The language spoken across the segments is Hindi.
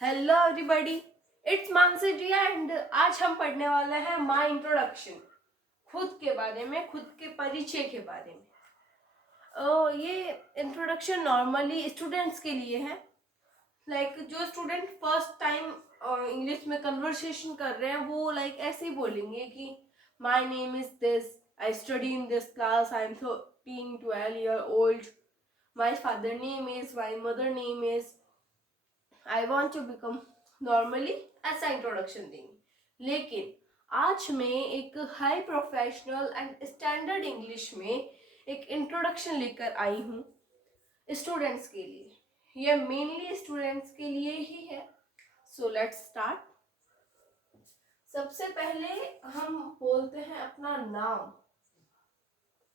Hello everybody, it's Mansi ji and आज हम पढ़ने वाले हैं माय इंट्रोडक्शन। खुद के बारे में, खुद के परिचय के बारे में। ये इंट्रोडक्शन नॉर्मली स्टूडेंट्स के लिए है। जो स्टूडेंट फर्स्ट टाइम इंग्लिश में कन्वर्सेशन कर रहे हैं वो ऐसे ही बोलेंगे कि my name is this, I study in this class, I am 13-12 year old, my father name is, my mother name is, I want to become, normally ऐसा इंट्रोडक्शन देंगे। लेकिन आज मैं एक high professional and standard English में एक इंट्रोडक्शन लेकर आई हूँ स्टूडेंट्स के लिए। ये मेनली स्टूडेंट्स के लिए ही है। So let's start. सबसे पहले हम बोलते हैं अपना नाम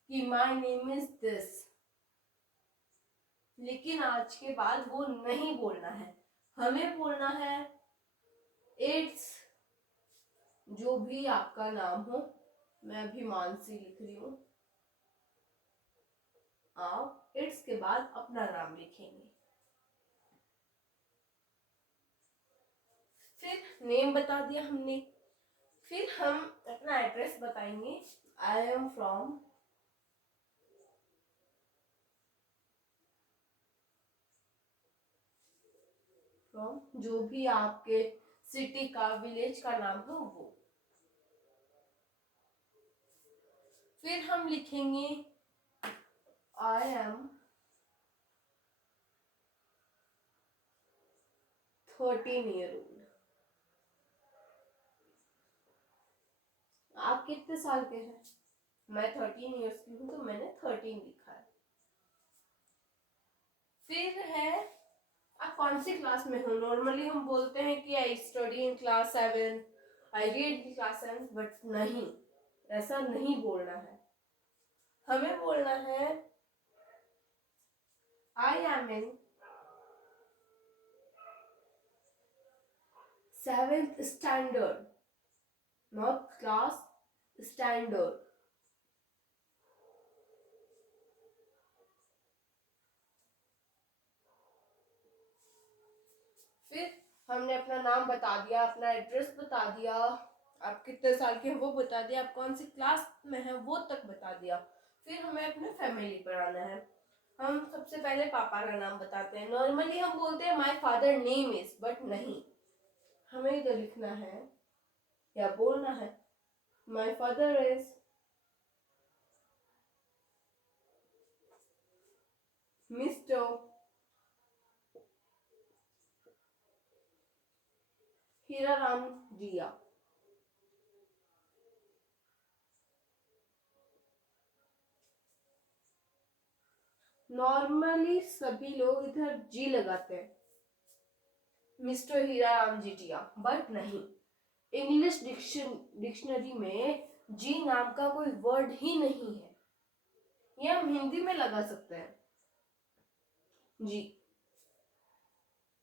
कि माय नेम इज दिस। लेकिन आज के बाद वो नहीं बोलना है, हमें बोलना है इट्स, जो भी आपका नाम हो। मैं अभी मानसी लिख रही हूँ, आप इट्स के बाद अपना नाम लिखेंगे। फिर नेम बता दिया हमने। फिर हम अपना एड्रेस बताएंगे। आई एम फ्रॉम जो भी आपके सिटी का, विलेज का नाम हो वो। फिर हम लिखेंगे आई एम 13 year old। आप कितने साल के हैं? मैं 13 years की हूँ तो मैंने 13 लिखा है। फिर है आप कौन सी क्लास में हो। नॉर्मली हम बोलते हैं कि आई study in class 7, I read in class 7, but नहीं, ऐसा नहीं बोलना है। हमें बोलना है I am in 7th standard, not class, standard. फिर हमने अपना नाम बता दिया, अपना एड्रेस बता दिया, आप कितने साल के हैं वो बता दिया, आप कौन सी क्लास में हैं वो तक बता दिया। फिर हमें अपने फैमिली पर आना है। हम सबसे पहले पापा का नाम बताते हैं। नॉर्मली हम बोलते हैं my father name is, but नहीं, हमें इधर लिखना है या बोलना है my father is mister Hiraram Jiya. Normally सभी लोग इधर जी लगाते हैं, मिस्टर हीराराम जिटिया, बट नहीं, इंग्लिश डिक्शनरी में जी नाम का कोई वर्ड ही नहीं है। ये हम हिंदी में लगा सकते हैं जी,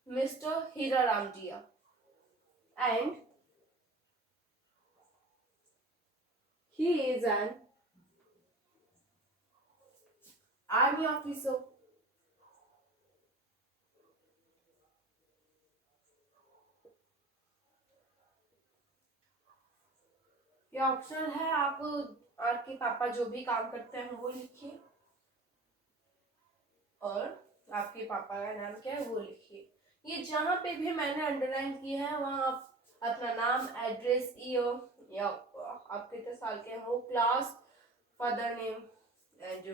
mister Hiraram Jiya. And he is an army officer. ये ऑप्शनल है, आप आपके पापा जो भी काम करते हैं वो लिखिए और आपके पापा का नाम क्या है वो लिखिए। ये जहाँ पे भी मैंने अंडरलाइन किया है वहाँ आप अपना नाम, एड्रेस, ईयर, या आप कितने साल के हैं वो, class, father name and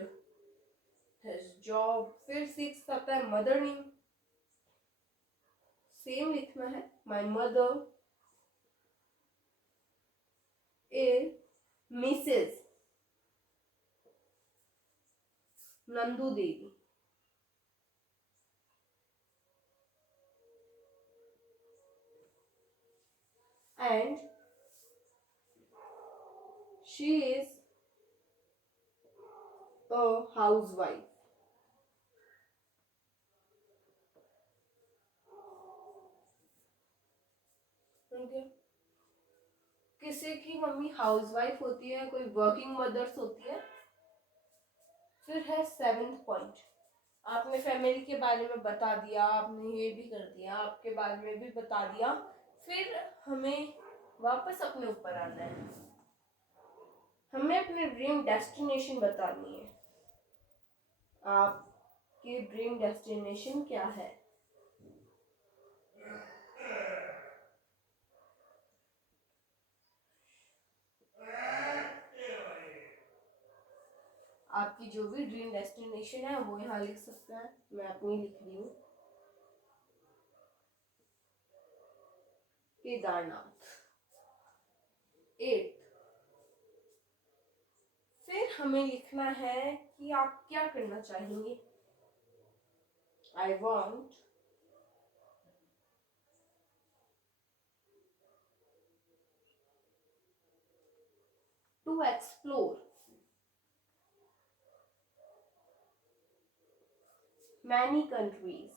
job, फिर 6 आता है मदर नेम, सेम लिखना है। My mother is Mrs Nandu Devi. And she is a housewife. Okay, किसी की मम्मी हाउसवाइफ होती है, कोई वर्किंग मदर्स होती है। फिर है 7th पॉइंट, आपने फैमिली के बारे में बता दिया, आपने ये भी कर दिया, आपके बारे में भी बता दिया, फिर हमें वापस अपने ऊपर आना है। हमें अपने ड्रीम डेस्टिनेशन बतानी है। आपकी ड्रीम डेस्टिनेशन क्या है? आपकी जो भी ड्रीम डेस्टिनेशन है वो यहाँ लिख सकते हैं। मैं अपनी लिख रही हूँ, केदारनाथ। 8। फिर हमें लिखना है कि आप क्या करना चाहेंगे। I want to explore many countries.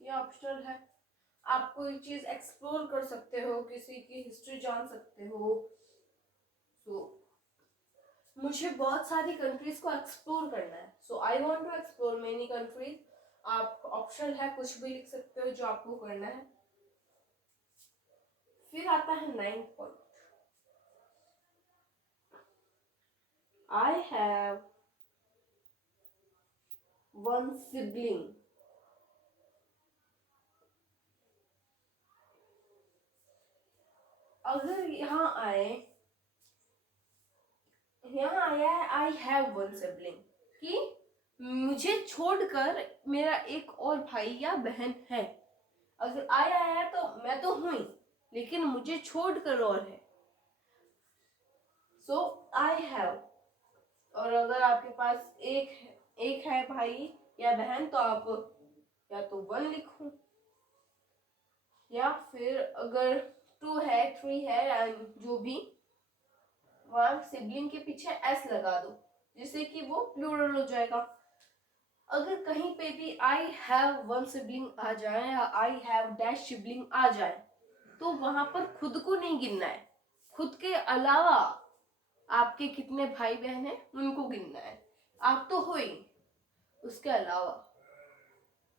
ये ऑप्शनल है, आप कोई चीज एक्सप्लोर कर सकते हो, किसी की हिस्ट्री जान सकते हो। सो मुझे बहुत सारी कंट्रीज को एक्सप्लोर करना है। So I want to explore many countries. आप ऑप्शनल है, कुछ भी लिख सकते हो जो आपको करना है। फिर आता है 9th point, I have one sibling. अगर यहाँ आया है आई हैव वन सिबलिंग कि मुझे छोड़कर मेरा एक और भाई या बहन है। अगर आया है तो मैं तो हूं ही, लेकिन मुझे छोड़कर और है। So I have. और अगर आपके पास एक है भाई या बहन तो आप या तो 1 लिखो, या फिर अगर 2 है 3 है जो भी, वहां सिबलिंग के पीछे एस लगा दो जिससे कि वो प्लूरल हो जाएगा। अगर कहीं पे भी आई हैव वन सिबलिंग आ जाए या आई हैव डैश सिबलिंग आ जाए तो वहां पर खुद को नहीं गिनना है, खुद के अलावा आपके कितने भाई बहन हैं उनको गिनना है। आप तो हो ही, उसके अलावा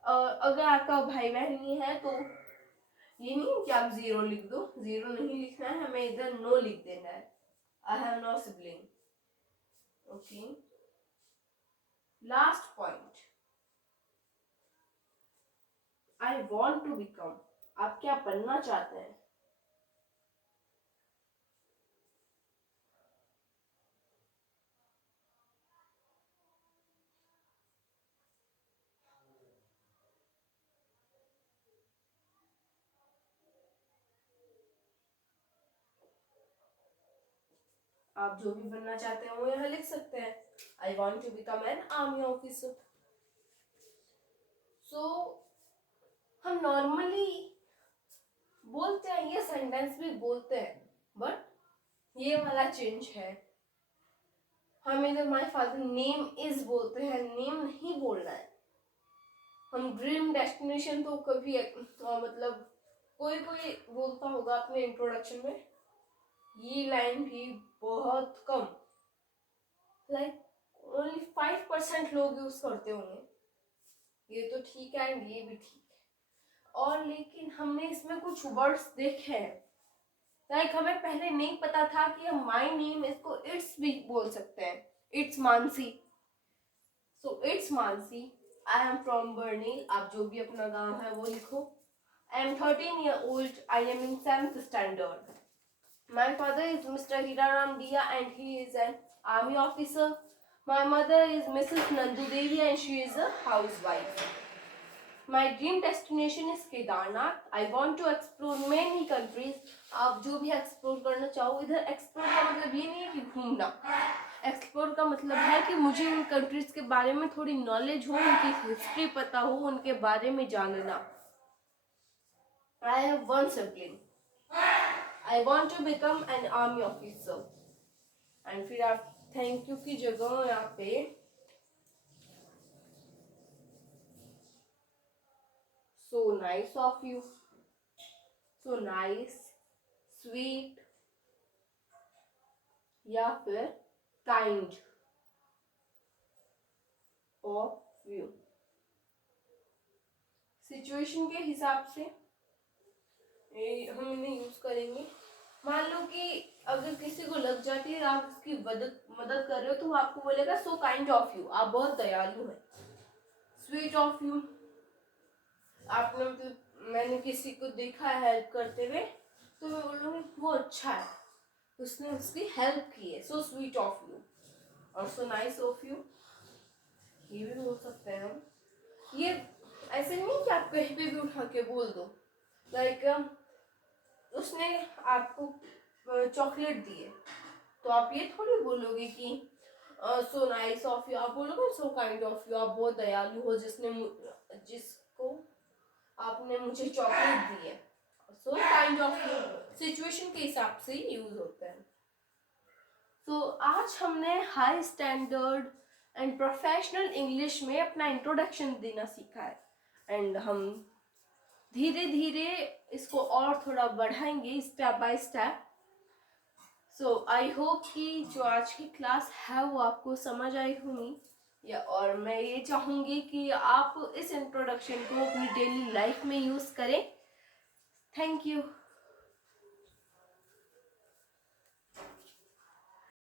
अगर आपका भाई बहन नहीं है तो ये नहीं कि आप 0 लिख दो, 0 नहीं लिखना है, हमें इधर नो लिख देना है। I have no sibling. Okay, last point, I want to become. आप क्या बनना चाहते हैं? आप जो भी बनना चाहते हैं वो यहाँ लिख सकते हैं। I want to become an army officer. So हम नॉर्मली बोलते हैं, ये सेंटेंस भी बोलते हैं, बट ये वाला चेंज है। हम इधर माय फादर नेम इज बोलते हैं, नेम नहीं बोलना है। हम ड्रीम डेस्टिनेशन तो कभी मतलब कोई कोई बोलता होगा अपने इंट्रोडक्शन में, ये लाइन भी बहुत कम, लाइक ओनली 5% लोग यूज करते होंगे। ये तो ठीक है एंड ये भी ठीक है। और लेकिन हमने इसमें कुछ वर्ड्स देखे हैं, लाइक हमें पहले नहीं पता था कि हम माय नेम इसको इट्स भी बोल सकते हैं। It's Mansi. So it's Mansi. I am from Barnil. आप जो भी अपना गांव है वो लिखो। I am 13 year old. I am in 7th standard. My father is Mr. Hiraram Diya and he is an army officer. My mother is Mrs. Nandu Devi and she is a housewife. My dream destination is Kedarnath. I want to explore many countries. आप जो भी एक्सप्लोर करना चाहो, इधर एक्सप्लोर का मतलब ये नहीं है कि घूमना। एक्सप्लोर का मतलब है कि मुझे उन कंट्रीज के बारे में थोड़ी नॉलेज हो, उनकी हिस्ट्री पता हो, उनके बारे में जानना। I have one sibling. I want to become an army officer. And फिर आप थैंक यू की जगह यहाँ पे so nice of you, so nice, sweet, या फिर काइंड ऑफ यू। सिचुएशन के हिसाब से हम इन्हें यूज करेंगे। मान लो कि अगर किसी को लग जाती है, आप उसकी मदद कर रहे हो, तो वो आपको बोलेगा सो काइंड ऑफ यू, आप बहुत दयालु हैं। स्वीट ऑफ यू, आपने मैंने किसी को देखा है हेल्प करते हुए, तो मैं बोलूँगी वो अच्छा है, उसने उसकी हेल्प की है, सो स्वीट ऑफ यू। और सो नाइस ऑफ यू, ये भी बोल सकते हैं हम। ये ऐसे नहीं कि आप कहीं पे भी उठा के बोल दो। लाइक उसने आपको चॉकलेट दी है, तो आप ये थोड़ी बोलोगे कि सो नाइस ऑफ यू, आप बोलोगे सो काइंड ऑफ यू, आप बहुत दयालु हो जिसको आपने मुझे चॉकलेट दी है। So kind of you situation के हिसाब से यूज होता है। तो आज हमने high standard and professional English में अपना इंट्रोडक्शन देना सीखा है, एंड हम धीरे धीरे इसको और थोड़ा बढ़ाएंगे step by step. So I hope कि जो आज की क्लास है वो आपको समझ आई होगी, या और मैं ये चाहूँगी कि आप इस इंट्रोडक्शन को अपनी डेली लाइफ में यूज़ करें। Thank you.